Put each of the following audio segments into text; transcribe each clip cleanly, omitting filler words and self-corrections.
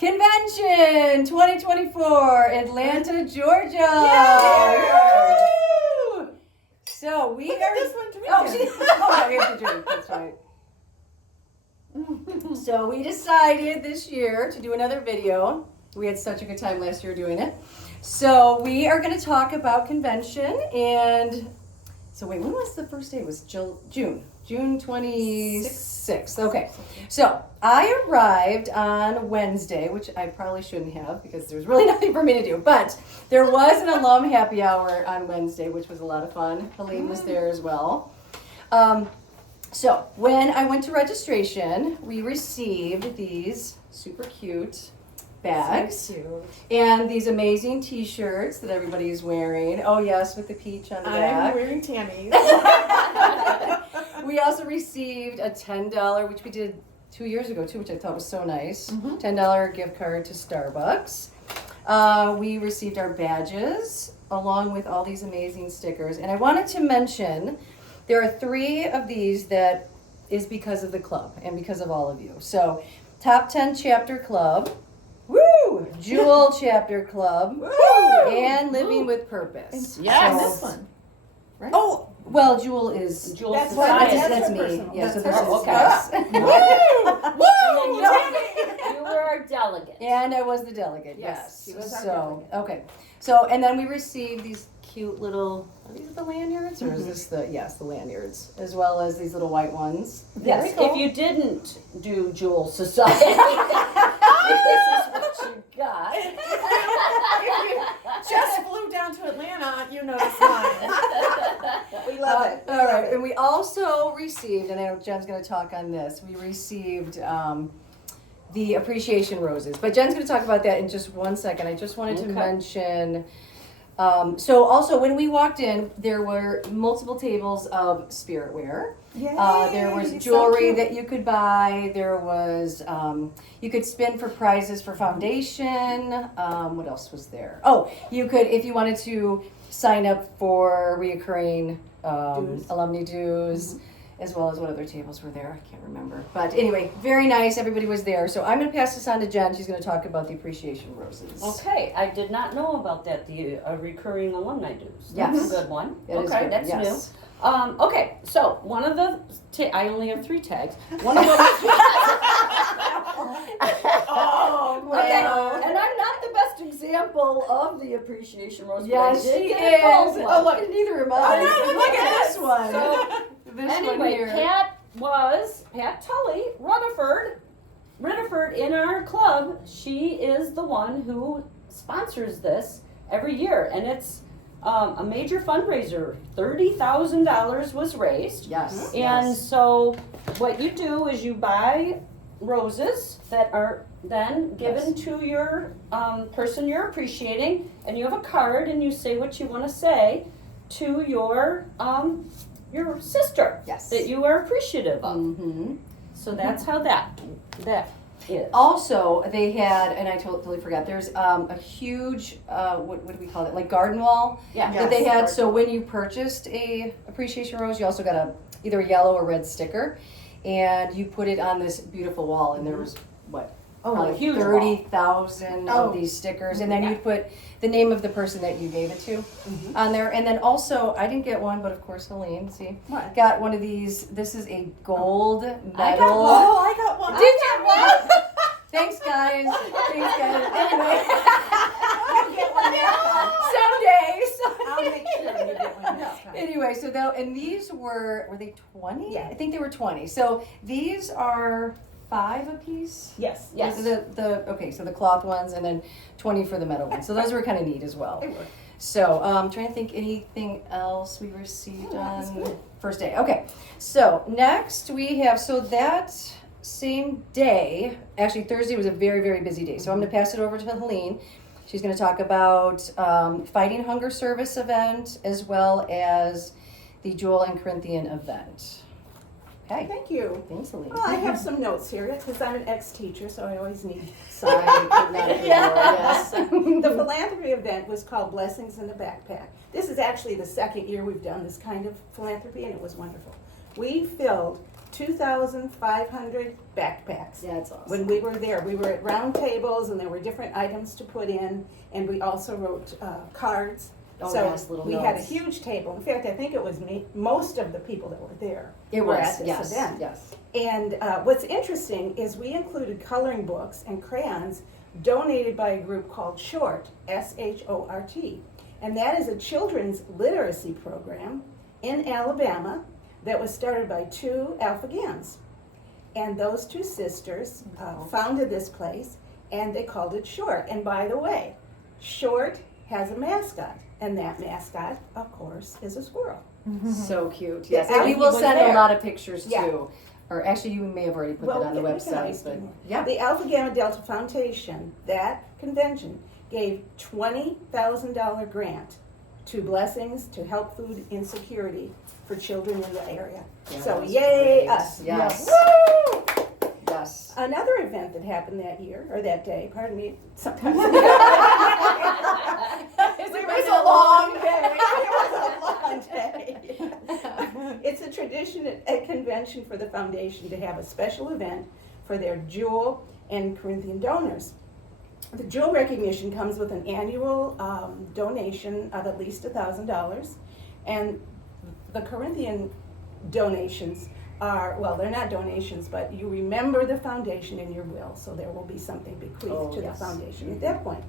Convention 2024, Atlanta, Georgia. Yay! Woo! So we Look are. at this one drinking. Yeah, we have to drink. That's right. So we decided this year to do another video. We had such a good time last year doing it. So we are going to talk about convention. And so wait, when was the first day? It was June 26th. Okay. So I arrived on Wednesday, which I probably shouldn't have because there's really nothing for me to do. But there was an alum happy hour on Wednesday, which was a lot of fun. Helene was there as well. So when I went to registration, we received these super cute bags So cute. and these amazing t-shirts that everybody's wearing. Oh yes, with the peach on the I'm back. wearing Tammy's. We also received a $10, which we did 2 years ago too, which I thought was so nice. $10 gift card to Starbucks. We received our badges along with all these amazing stickers. And I wanted to mention there are 3 of these that is because of the club and because of all of you. So Top 10 Chapter Club, woo! Jewel Chapter Club, Woo! and Living with Purpose. Yes. So- This one. Right? Oh, Well, Jewel is. Jewel That's Society. right. That's her me. personal. Yeah, so That's this her. is Okay. us. Woo! And Woo! then you were our delegate. And I was the delegate, Yes, yes. she was our So, okay. So, and then we received these cute little, are these the lanyards? Or is this the, yes, the lanyards, as well as these little white ones. Yes, cool. if you didn't do Jewel Society, this is what you got. If you just flew down to Atlanta, you know the sign. We love it. We All love right, it. and we also received, and I know Jen's gonna talk on this, we received, the appreciation roses, but Jen's gonna talk about that in just one second. I just wanted to Okay. mention, so also when we walked in, there were multiple tables of spiritware. There was Yay, so jewelry cute. that you could buy. There was, you could spin for prizes for foundation. What else was there? Oh, you could, if you wanted to sign up for reoccurring Dues. alumni dues, as well as what other tables were there. I can't remember. But anyway, very nice. Everybody was there. So I'm going to pass this on to Jen. She's going to talk about the appreciation roses. Okay, I did not know about that, the recurring alumni dues. Yes. That's a good one. That is Okay, good, that's yes. new. Okay, so one of the, I only have 3 tags. One of them, Oh, okay, well. and I'm not the best example of the appreciation rose. but I Yes, did she get a gold is. one. Oh, look, neither am I. Oh, Look at this one. So, This one anyway, here. Pat Tully, Rutherford in our club, she is the one who sponsors this every year, and it's a major fundraiser. $30,000 was raised. Yes. And yes. so what you do is you buy roses that are then given to your person you're appreciating, and you have a card and you say what you want to say to your sister Yes. that you are appreciative of. Mm-hmm. So that's how that is. Also, they had, and I totally forgot, there's a huge, what do we call it, like garden wall Yeah. that they Yes. had. So when you purchased a appreciation rose, you also got either a yellow or red sticker, and you put it on this beautiful wall, and there was, what, Oh, probably a huge 30,000 Oh. of these stickers, and then you put the name of the person that you gave it to Mm-hmm. on there. And then also, I didn't get one, but of course Helene, see, What? got one of these. This is a gold medal. Oh, I got one. Did you? What? Thanks, guys. Thanks, guys. Anyway, I'll get one next time. someday. I'll make sure you get one next time. Anyway, so and these were they 20? Yeah. I think they were 20. So these are 5 a piece. Yes. Yes. Okay, so the cloth ones, and then 20 for the metal ones. So those were kind of neat as well. They were. So trying to think anything else we received No, that's on good. first day. Okay, so next we have, so that same day, actually Thursday was a very, very busy day. So I'm going to pass it over to Helene. She's going to talk about Fighting Hunger Service event as well as the Jewel and Corinthian event. Okay, Thank you. thanks, Helene. Well, I have some notes here because I'm an ex-teacher, so I always need. Sorry, could not agree more, yes. The philanthropy event was called Blessings in the Backpack. This is actually the 2nd year we've done this kind of philanthropy, and it was wonderful. We filled 2,500 backpacks. Yeah, it's awesome. When we were there, we were at round tables and there were different items to put in, and we also wrote cards. Oh, So yes, little we had a notes. huge table. In fact, I think it was most of the people that were there It were was, at this yes, event. yes. And what's interesting is we included coloring books and crayons donated by a group called SHORT, S-H-O-R-T. And that is a children's literacy program in Alabama that was started by 2 Alpha-Gams. And those 2 sisters founded this place, and they called it SHORT. And by the way, SHORT has a mascot, and that mascot, of course, is a squirrel. So cute, Yeah, yes. And we Alfie will was send there. a lot of pictures Yeah. too. Or actually, you may have already put it on the we can website, always but do more. yeah. The Alpha Gamma Delta Foundation, that convention, gave $20,000 grant to Blessings to help food insecurity for children in the area. Yeah, So that was yay great. us. Yes. Woo! Yes. Another event that happened that year, or that day, pardon me, sometimes. It was a long day. It was a long day. It's a tradition at convention for the foundation to have a special event for their Jewel and Corinthian donors. The Jewel recognition comes with an annual donation of at least $1,000, and the Corinthian donations are, well, they're not donations, but you remember the foundation in your will, so there will be something bequeathed Oh, to yes. the foundation at that point.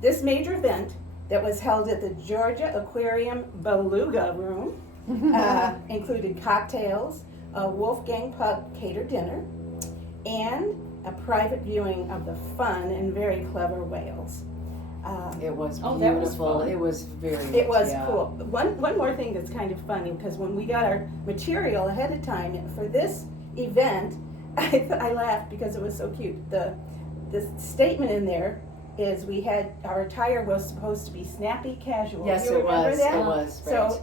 This major event that was held at the Georgia Aquarium Beluga Room included cocktails, a Wolfgang Puck catered dinner, and a private viewing of the fun and very clever whales. It was Oh, that was beautiful. fun. It was very. It was yeah. cool. One more thing that's kind of funny, because when we got our material ahead of time for this event, I laughed because it was so cute. The statement in there is our attire was supposed to be snappy casual. Yes, you it remember was. that? It was. Right. So,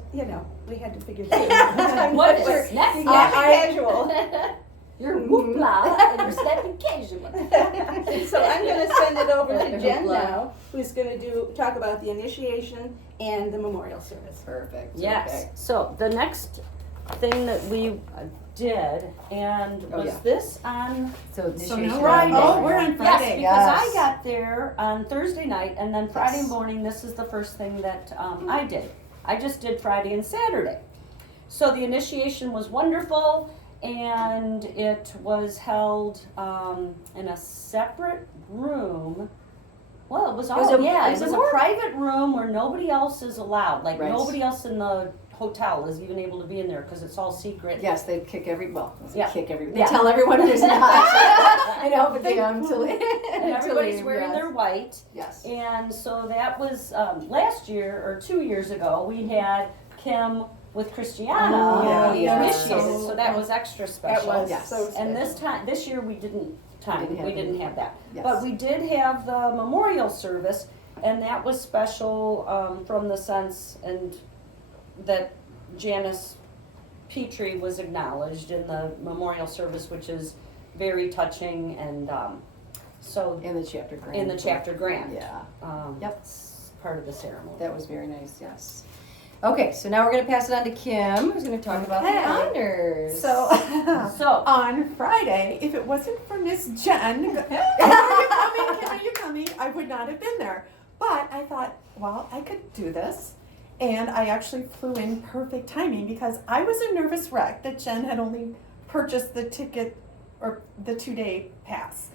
we had to figure that out. What is your snappy Snappy casual? casual. You're whoopla and you're snappy casual. So I'm going to send it over to Jen Hoopla. now, who's going to talk about the initiation and the memorial service. Perfect. Yes. Okay. So the next thing that we did, and Oh, was yeah. this on So So initiation. now Friday. we're on Yes, Friday. because Yes. I got there on Thursday night, and then Friday Yes. morning, this is the first thing that I did. I just did Friday and Saturday. So the initiation was wonderful, and it was held in a separate room. Well, it was was all, a- yeah, it it was was a a more- private room where nobody else is allowed. Like, Right. nobody else in the hotel is even able to be in there because it's all secret. Yes, they kick They Yeah. kick every. They Yeah. tell everyone who's not. I know, but they And everybody's wearing yes. their white. Yes. And so that was last year or 2 years ago. We had Kim with Christiana Oh, who we yes. initiated, so that was extra That special. was Yes. so And special. this year we didn't We didn't have that. Yes. But we did have the memorial service, and that was special from the sense and that Janice Petrie was acknowledged in the memorial service, which is very touching, and so in the chapter grant. in the chapter grant. Yeah. Yep. It's part of the ceremony. That was very nice. Yes. Okay, so now we're going to pass it on to Kim, who's going to talk about the Okay. honors. So So, on Friday, if it wasn't for Miss Jen, are you coming? Kim, are you coming? I would not have been there. But I thought, well, I could do this. And I actually flew in perfect timing because I was a nervous wreck that Jen had only purchased the ticket or the 2-day pass.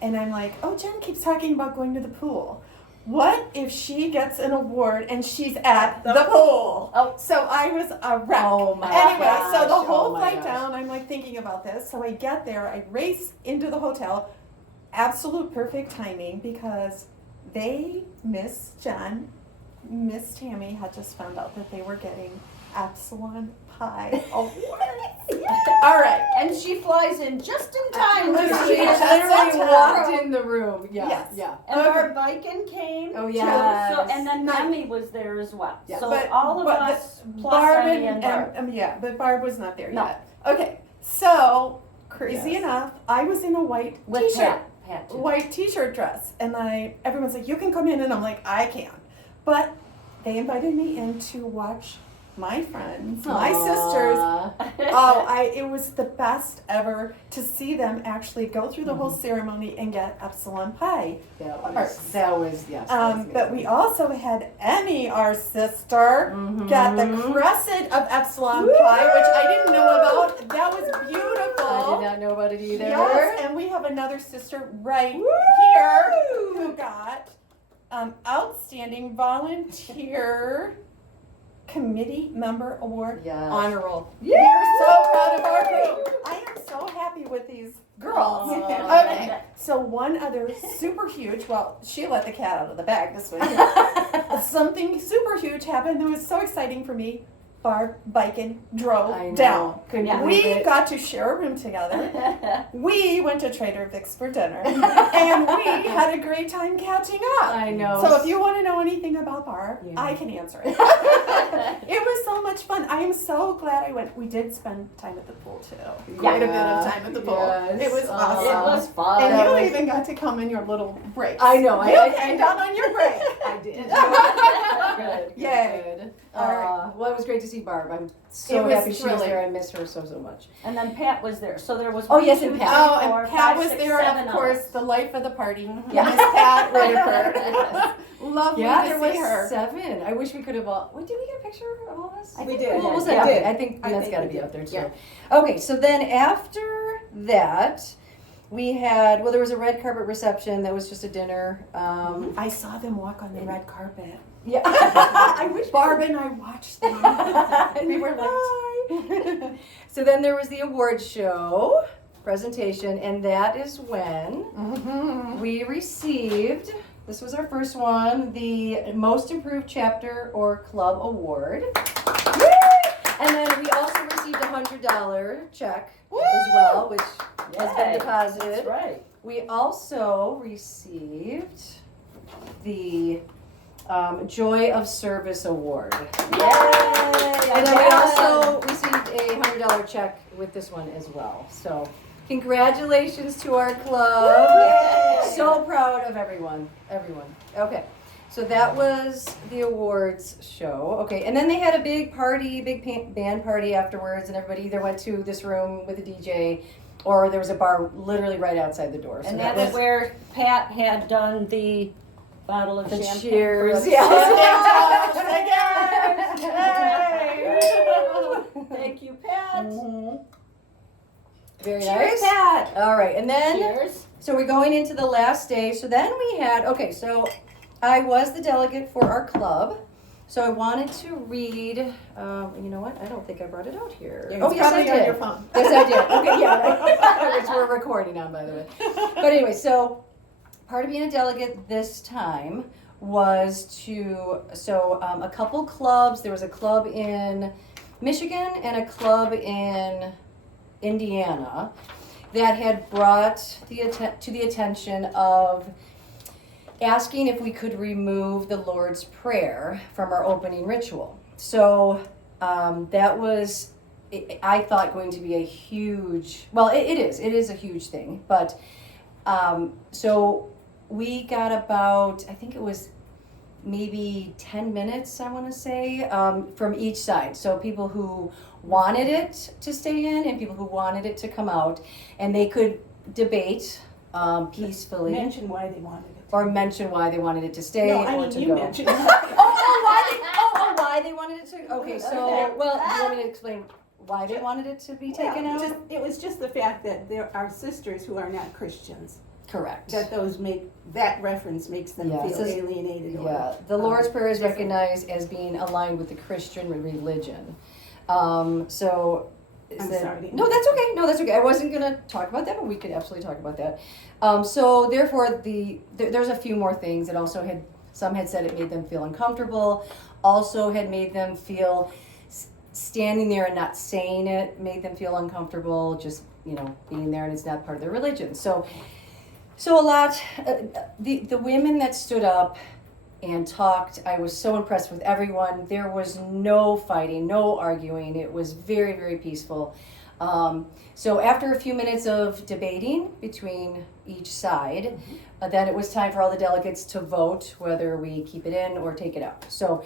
And I'm like, oh, Jen keeps talking about going to the pool. What if she gets an award and she's at the pool? Oh. So I was a wreck. Oh my Anyway, so the gosh, whole oh my flight gosh. down, I'm like thinking about this. So I get there, I race into the hotel. Absolute perfect timing because Miss Jen, Miss Tammy had just found out that they were getting Epsilon Pi awards. All right. and she flies in just in time to She see She just us. literally in walked time. in the room. Yeah. Yes. Yeah. And Okay. our biking came. Oh, too. yes. So, and then Nice. Emmy was there as well. Yeah. So But- all of but us plus Barb Emmy and Barb. yeah, but Barb was not there No. yet. Okay, so crazy Yes. enough, I was in a white With t-shirt. Pat too. White t-shirt dress, and everyone's like, you can come in, and I'm like, I can't. But they invited me in to watch my friends, my sisters. It was the best ever to see them actually go through the whole ceremony and get epsilon pi. That was yes. But we also had Emmy, our sister, get the crescent of epsilon pi, which I didn't know about. That was beautiful. I did not know about it either. Yes, and we have another sister right here who got outstanding volunteer committee member award honor roll. We are so proud of our group. I am so happy with these girls. Okay, so one other super huge, well, she let the cat out of the bag this week. Something super huge happened that was so exciting for me. Barb Biken drove down. We got to share a room together. We went to Trader Vic's for dinner. And we had a great time catching up. I know. So if you want to know anything about Barb, I can answer it. It was so much fun. I am so glad I went. We did spend time at the pool too. Quite a bit of time at the pool. Yes. It was awesome. It was fun. And you even got to come in your little breaks. I know. You came down on your break. I did. Good. Yay. Good. All right. Well, it was great to see Barb. I'm so It was happy she was thrilling. there. I miss her so much. And then Pat was there. So there was Oh, one, yes, two, and three, Pat. Oh, four, and five, Pat was six, there, seven of course, us. the life of the party. Yeah. Miss Pat Whitaker. Lovely Yeah, to there see was her. 7. I wish we could have all. Wait, did we get a picture of all of us? We did. What was Yeah. that? We did. I think I that's think got to we be did. up there too. Yeah. Okay, so then after that, we had there was a red carpet reception that was just a dinner. I saw them walk on the red carpet. Yeah, I wish Barb and I watched them. We were like, So then there was the awards show presentation, and that is when we received. This was our first one, the Most Improved Chapter or Club Award. And then we also received a $100 check as well, which has been Yay. deposited. That's right. We also received the Joy of Service Award. Yay! And then we also received a $100 check with this one as well. So congratulations to our club. Yay. So proud of everyone. Okay. So that was the awards show. Okay. And then they had a big party, band party afterwards, and everybody either went to this room with a DJ or there was a bar literally right outside the door. So And that was where Pat had done the bottle of the champagne. cheers. for Yeah. us. Thank you, Pat. Very Cheers, nice. Pat. All right. And then Cheers. so we're going into the last day. So then we had, okay, so I was the delegate for our club. So I wanted to read, you know what? I don't think I brought it out here. It's Oh, yes, I probably did. on your phone. Yes, I did. Okay, yeah, right. Which we're recording on, by the way. But anyway, so part of being a delegate this time was a couple clubs. There was a club in Michigan and a club in Indiana that had brought to the attention of asking if we could remove the Lord's Prayer from our opening ritual. So that was, I thought, going to be a huge, well, it is a huge thing, but so we got about, I think it was maybe 10 minutes, I want to say, from each side. So people who wanted it to stay in and people who wanted it to come out, and they could debate peacefully. Mention why they wanted it. Or mention why they wanted it to stay No, I or mean, to you go. mentioned. Why they wanted it to? Okay, so well, do you want me to explain why they wanted it to be taken out? It was just the fact that there are sisters who are not Christians. Correct. That reference makes them Yeah, it feel says- alienated. Yeah, the Lord's Prayer is different. recognized as being aligned with the Christian religion. So. I'm sorry. No, that's okay. No, that's okay. I wasn't gonna talk about that, but we could absolutely talk about that. So therefore, there's a few more things that also some had said it made them feel uncomfortable. Also had made them feel standing there and not saying it made them feel uncomfortable. Just being there and it's not part of their religion. So a lot. The women that stood up and talked, I was so impressed with everyone. There was no fighting, no arguing. It was very, very peaceful. So after a few minutes of debating between each side, then it was time for all the delegates to vote whether we keep it in or take it out. So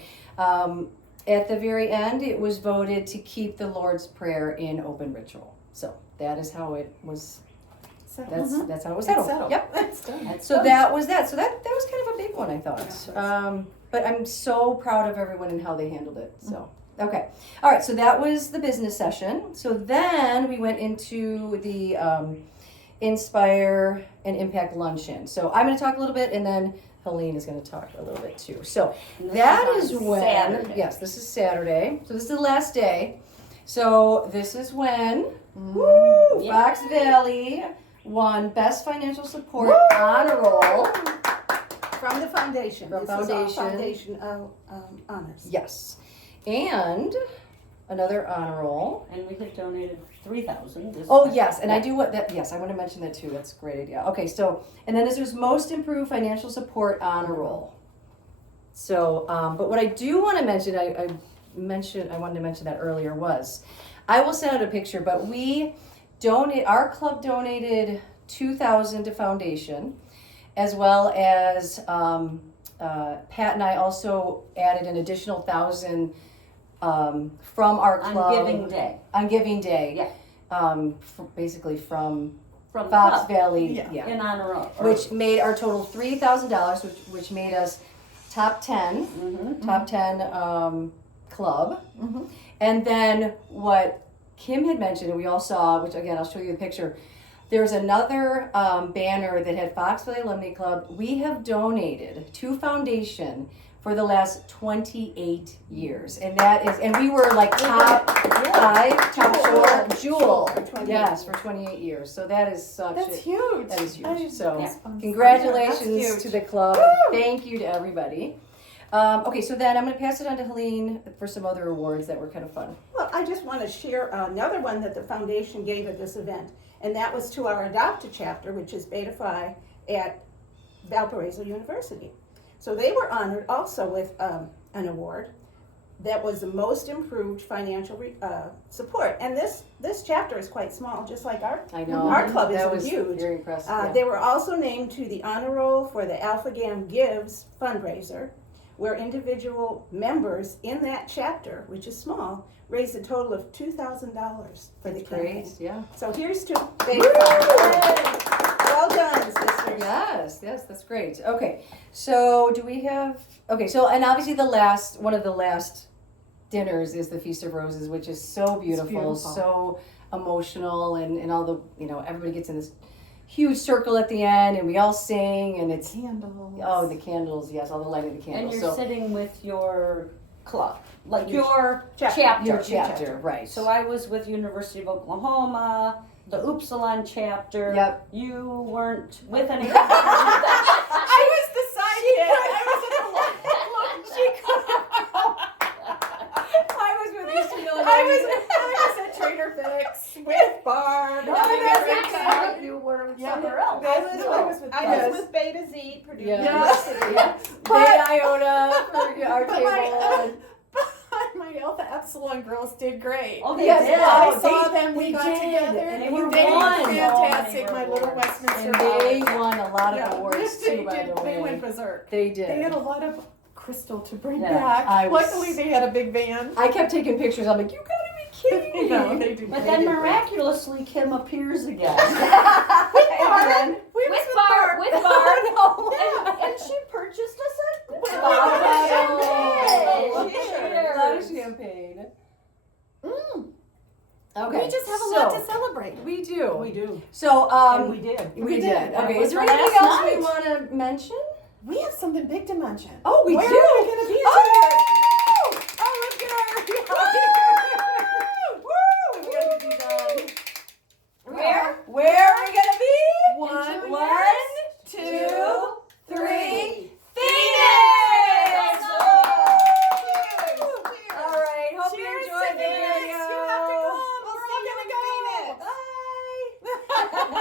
at the very end, it was voted to keep the Lord's Prayer in open ritual. So that is how it was. That's how it was settled. Yep. It's done. So that was that. So that was kind of a big one, I thought. But I'm so proud of everyone and how they handled it. So okay, all right. So that was the business session. So then we went into the Inspire and Impact Luncheon. So I'm going to talk a little bit, and then Helene is going to talk a little bit too. So that is when. Saturday. Yes, this is Saturday. So this is the last day. So this is when Fox Valley won Best Financial Support Honor Roll. From the foundation. From This is all foundation. foundation honors. Yes. And another honor roll. And we had donated 3,000. Oh, yes. And I do what that, yes, I want to mention that too. That's a great idea. Okay, so, and then this was Most Improved Financial Support Honor Roll. So, but what I do want to mention, I wanted to mention that earlier was, I will send out a picture, but our club donated 2,000 to foundation, as well as Pat and I also added an additional 1,000 from our club On Giving Day. On Giving Day, Yeah. Basically from From Fox Club. Valley, Yeah. In honor of. which made our total $3,000, which made us top 10, top 10 club. And then what Kim had mentioned, and we all saw, which again I'll show you the picture. There's another banner that had Fox Valley Alumni Club. We have donated to foundation for the last 28 years, and that is, and we were like top 5, top 4, jewel. For 28 Yes, for 28 years. So that is such. That's huge. That is huge. I- So Yeah. congratulations That's to huge. the club. Thank you to everybody. Okay, so then I'm going to pass it on to Helene for some other awards that were kind of fun. Well, I just want to share another one that the foundation gave at this event, and that was to our adopted chapter, which is Beta Phi at Valparaiso University. So they were honored also with an award that was the most improved financial support. And this chapter is quite small, just like our I know. Our club that isn't was huge. Very impressive. Yeah. They were also named to the honor roll for the Alpha Gam Gives fundraiser, where individual members in that chapter, which is small, raised a total of $2,000 for the That's campaign. great. Yeah. So here's to Beta Phi. Well done, sisters. Yes, that's great. Okay, so do we have? Okay, so and obviously one of the last dinners is the Feast of Roses, which is so beautiful, beautiful. so emotional, and all the everybody gets in this huge circle at the end, and we all sing, and it's Candles. the candles, yes, all the lighting of the And candles. you're So sitting with your club, like Your your chapter. chapter. your chapter, right? So I was with University of Oklahoma, the Upsilon chapter. Yep. You weren't with any. I was the sidekick. I was in the I was with Eastern Illinois. I was at Trader Vic's with Barb. You were Yeah. somewhere else. I was with Beta Z, Purdue Yeah. University. Beta Iota for our table. and- But my Alpha Epsilon girls did great. Oh, they Yes, did. oh, I saw them. We they got did, together. and they They were were won. fantastic. Oh, My they little were. Westminster. And they girls. won a lot of Yeah. awards They too, by did. the way. They went berserk. They did. They had a lot of crystal to bring Yeah. back. I was- Luckily, they had a big van. I kept taking pictures. I'm like, you gotta be kidding me. No, they did. But they then did great. miraculously, Kim appears again. Barb. We was with Barb. With Barb. Oh, and she purchased us a Wow. bottle of Wow. champagne. A lot of champagne. Okay. We just have a lot so- to celebrate. We do. We do. So, And we did. we did. did. That Okay. was Is there for anything last else we night. want to mention? We have something big to mention. Oh, we Where do. are we going to be? Oh!